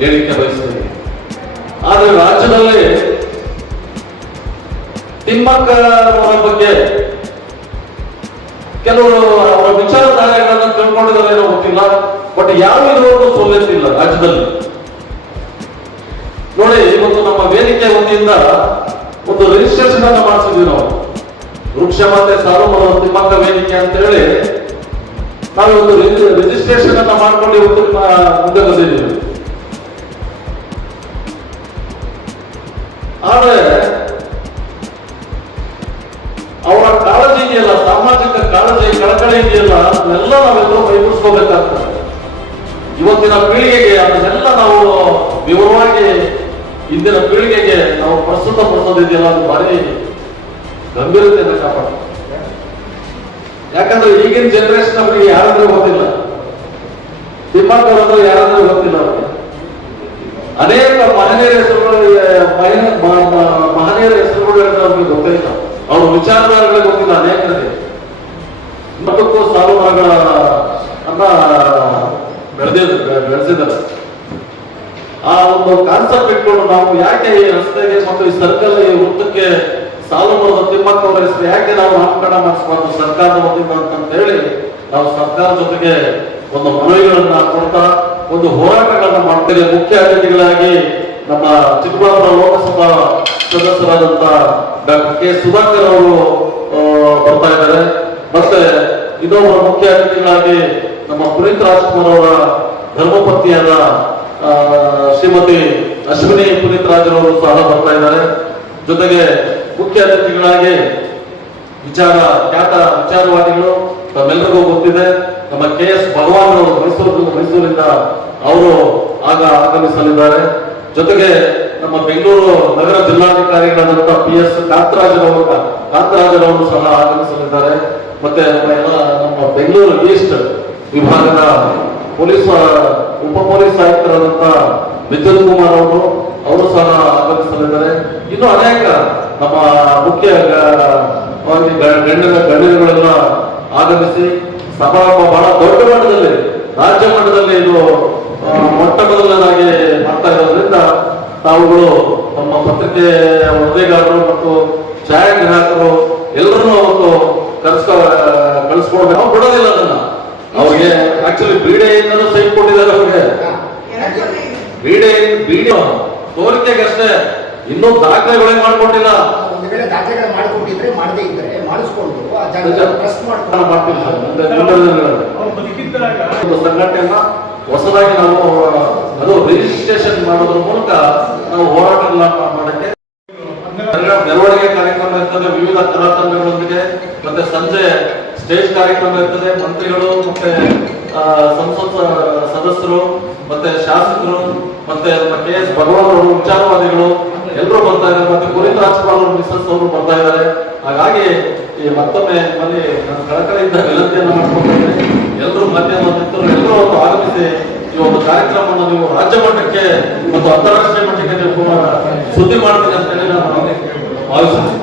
ಹೇಳಿಕೆ ಬಯಸ್ತೇನೆ. ಆದರೆ ರಾಜ್ಯದಲ್ಲಿ ತಿಮ್ಮಕ್ಕನವರ ಬಗ್ಗೆ ಕೆಲವರು ಅವರ ವಿಚಾರಧಾರೆಗಳನ್ನು ತಿಳ್ಕೊಂಡಿದ್ದಾರೆ ಏನೋ ಗೊತ್ತಿಲ್ಲ, ಬಟ್ ಯಾವ ಇದುವರೆಗೂ ಸೋಲೆತ್ತಿಲ್ಲ ರಾಜ್ಯದಲ್ಲಿ. ನೋಡಿ, ಇವತ್ತು ನಮ್ಮ ವೇದಿಕೆ ವತಿಯಿಂದ ಒಂದು ರಿಜಿಸ್ಟ್ರೇಷನ್ ಅನ್ನು ಮಾಡಿಸಿದ್ವಿ ನಾವು. ವೃಕ್ಷ ಮತ್ತೆ ಸಾಲುಮರ ತಿಮ್ಮಕ್ಕ ವೇದಿಕೆ ಅಂತ ಹೇಳಿ ನಾವೊಂದು ರಿಜಿಸ್ಟ್ರೇಷನ್ ಅನ್ನ ಮಾಡ್ಕೊಂಡು ಇವತ್ತು ಮುಂದೆ ಬಂದಿದ್ದೀವಿ. ಆದ್ರೆ ಅವರ ಕಾಳಜಿ ಇದೆಯಲ್ಲ, ಸಾಮಾಜಿಕ ಕಾಳಜಿ ಕಳಕಳಿ ಇದೆಯಲ್ಲ, ಅದನ್ನೆಲ್ಲ ನಾವೆಲ್ಲರೂ ಕೈಗೂಡಿಸ್ಕೋಬೇಕಾಗ್ತದೆ. ಇವತ್ತಿನ ಪೀಳಿಗೆಗೆ ಅದನ್ನೆಲ್ಲ ನಾವು ವಿವರವಾಗಿ ಇಂದಿನ ಪೀಳಿಗೆಗೆ ನಾವು ಪ್ರಸ್ತುತ ಪಡಿಸೋದಿದೆಯಲ್ಲ, ಅದು ಭಾರಿ ಗಂಭೀರತೆಯನ್ನು ಕಾಪಾಡ. ಯಾಕಂದ್ರೆ ಈಗಿನ ಜನರೇಷನ್ ಅವರಿಗೆ ಯಾರಂದ್ರೆ ಗೊತ್ತಿಲ್ಲ, ತಿಮ್ಮಕ್ಕವರಂದ್ರೆ ಯಾರಂದ್ರೆ ಗೊತ್ತಿಲ್ಲ. ಅವರಿಗೆ ಅನೇಕ ಮಹನೀಯರ ಹೆಸರುಗಳು ಮಹನೀಯರ ಹೆಸರುಗಳು ಅವ್ರಿಗೆ ಗೊತ್ತೇ ಇಲ್ಲ, ಅವ್ರ ವಿಚಾರಧಾರೆಗಳೇ ಗೊತ್ತಿಲ್ಲ ಅನೇಕರಿಗೆ. ಮತ್ತಕ್ಕೂ ಸಾಲು ಮರಗಳ ಅನ್ನ ಬೆಳೆಸಿದ್ದಾರೆ. ಆ ಒಂದು ಕಾನ್ಸೆಪ್ಟ್ ಇಟ್ಕೊಂಡು ನಾವು ಯಾಕೆ ಈ ರಸ್ತೆಗೆ ಮತ್ತು ಈ ಸರ್ಕಲ್ ಈ ವೃತ್ತಕ್ಕೆ ಸಾಲು ಮರದ ತಿಮ್ಮಕ್ಕ ಅವರ ಹೆಸರು ಯಾಕೆ ನಾವು ನಾಮಕರಣ ಮಾಡಿಸಬಾರ್ದು ಸರ್ಕಾರದ ವತಿಯಿಂದ ಅಂತ ಹೇಳಿ ನಾವು ಸರ್ಕಾರ ಜೊತೆಗೆ ಒಂದು ಮನವಿಗಳನ್ನ ಕೊಡ್ತಾ ಒಂದು ಹೋರಾಟಗಳನ್ನ ಮಾಡ್ತೇವೆ. ಮುಖ್ಯ ಅತಿಥಿಗಳಾಗಿ ನಮ್ಮ ಚಿಕ್ಕಬಳ್ಳಾಪುರ ಲೋಕಸಭಾ ಸದಸ್ಯರಾದಂತ ಡಾಕ್ಟರ್ ಕೆ ಸುಧಾಕರ್ ಅವರು ಬರ್ತಾ ಇದ್ದಾರೆ. ಮತ್ತೆ ಇನ್ನೊಬ್ಬರ ಮುಖ್ಯ ಅತಿಥಿಗಳಾಗಿ ನಮ್ಮ ಪುನೀತ್ ರಾಜ್ಕುಮಾರ್ ಅವರ ಧರ್ಮಪತ್ನಿಯಾದ ಶ್ರೀಮತಿ ಅಶ್ವಿನಿ ಪುನೀತ್ ರಾಜರವರು ಸಹ ಬರ್ತಾ ಇದ್ದಾರೆ. ಜೊತೆಗೆ ಮುಖ್ಯ ಅತಿಥಿಗಳಾಗಿ ಖ್ಯಾತ ವಿಚಾರವಾದಿಗಳು ತಮ್ಮೆಲ್ಲರಿಗೂ ಗೊತ್ತಿದೆ, ನಮ್ಮ KS ಭಗವಾನ್ ಅವರು ಮೈಸೂರಿಂದ ಅವರು ಆಗಮಿಸಲಿದ್ದಾರೆ. ಜೊತೆಗೆ ನಮ್ಮ ಬೆಂಗಳೂರು ನಗರ ಜಿಲ್ಲಾಧಿಕಾರಿಗಳಾದಂತಹ PS ಕಾಂತರಾಜರವರು ಸಹ ಆಗಮಿಸಲಿದ್ದಾರೆ. ಮತ್ತೆ ನಮ್ಮ ಬೆಂಗಳೂರು ಈಸ್ಟ್ ವಿಭಾಗದ ಉಪ ಪೊಲೀಸ್ ಆಯುಕ್ತರಾದಂತಹ ಮಿಥುನ್ ಕುಮಾರ್ ಅವರು ಸಹ ಆಗಮಿಸಲಿದ್ದಾರೆ. ಇನ್ನು ಅನೇಕ ನಮ್ಮ ಮುಖ್ಯ ಗಣ್ಯರುಗಳೆಲ್ಲ ಆಗಮಿಸಿ ಸಮಾರಂಭ ಬಹಳ ದೊಡ್ಡ ಮಟ್ಟದಲ್ಲಿ, ರಾಜ್ಯ ಮಟ್ಟದಲ್ಲಿ ಇದು ಮೊಟ್ಟ ಮೊದಲನೇದಾಗಿ ಮಾಡ್ತಾ ಇರೋದ್ರಿಂದ ತಾವುಗಳು ನಮ್ಮ ಪತ್ರಿಕೆ ವರದಿಗಾರರು ಮತ್ತು ಛಾಯಾಗ್ರಾಹಕರು ಎಲ್ಲರನ್ನೂ ಅವತ್ತು ಕಳಿಸ್ಕೊಡ್ಬೇಕು. ನಾವು ಕೊಡೋದಿಲ್ಲ ಅದನ್ನ ಅವ್ರಿಗೆ. ಆಕ್ಚುಲಿ BDIಯಿಂದನೂ ಸೈನ್ ಕೊಟ್ಟಿದ್ದಾರೆ ಅವ್ರಿಗೆ. BDI ತೋರಿಕೆಗೆ ಅಷ್ಟೇ, ಇನ್ನೂ ದಾಖಲೆಗಳೇ ಮಾಡ್ಕೊಂಡಿಲ್ಲ. ದಾಖಲೆಗಳು ಮಾಡಿಕೊಟ್ಟಿದ್ರೆ ಮಾಡದೇ ಇದ್ರೆ ಮಾಡಿಸ್ಕೊಂಡು ಸಂಘಟನೆಯನ್ನ ಹೊಸದಾಗಿ ನಾವು ಅದು ರಿಜಿಸ್ಟ್ರೇಷನ್ ಮಾಡೋದ್ರ ಮೂಲಕ ನಾವು ಹೋರಾಟಗಳನ್ನ ಮಾಡಕ್ಕೆ ಮೆರವಣಿಗೆ ಕಾರ್ಯಕ್ರಮ ಇರ್ತದೆ, ವಿವಿಧ ಕಲಾ ತಂಡಗಳೊಂದಿಗೆ. ಮತ್ತೆ ಸಂಜೆ ಸ್ಟೇಜ್ ಕಾರ್ಯಕ್ರಮ ಇರ್ತದೆ. ಮಂತ್ರಿಗಳು ಮತ್ತೆ ಸಂಸತ್ ಸದಸ್ಯರು ಮತ್ತೆ ಶಾಸಕರು ಮತ್ತೆ KS ಭಗವಾನ್ ಅವರು ವಿಚಾರವಾದಿಗಳು ಎಲ್ಲರೂ ಬರ್ತಾ ಇದ್ದಾರೆ. ಮತ್ತೆ ಪುನೀತ್ ರಾಜ್ಕುಮಾರ್ ಅವರು ಮಿಸಸ್ ಅವರು ಬರ್ತಾ ಇದ್ದಾರೆ. ಹಾಗಾಗಿ ಈ ಮತ್ತೊಮ್ಮೆ ನಿಮ್ಮಲ್ಲಿ ನನ್ನ ಕಳಕಳಿಯಿಂದ ವಿನಂತಿಯನ್ನು ಮಾಡ್ಕೊಂಡಿದ್ದೇನೆ. ಎಲ್ಲರೂ ಮಾಧ್ಯಮ ಎಲ್ಲರೂ ಆಗಮಿಸಿ ಈ ಒಂದು ಕಾರ್ಯಕ್ರಮವನ್ನು ನೀವು ರಾಜ್ಯ ಮಟ್ಟಕ್ಕೆ ಮತ್ತು ಅಂತಾರಾಷ್ಟ್ರೀಯ ಮಟ್ಟಕ್ಕೆ ನೀವು ಸುದ್ದಿ ಮಾಡ್ತೀನಿ ಅಂತ ಹೇಳಿ ನಾನು ಭಾವಿಸುತ್ತೇನೆ.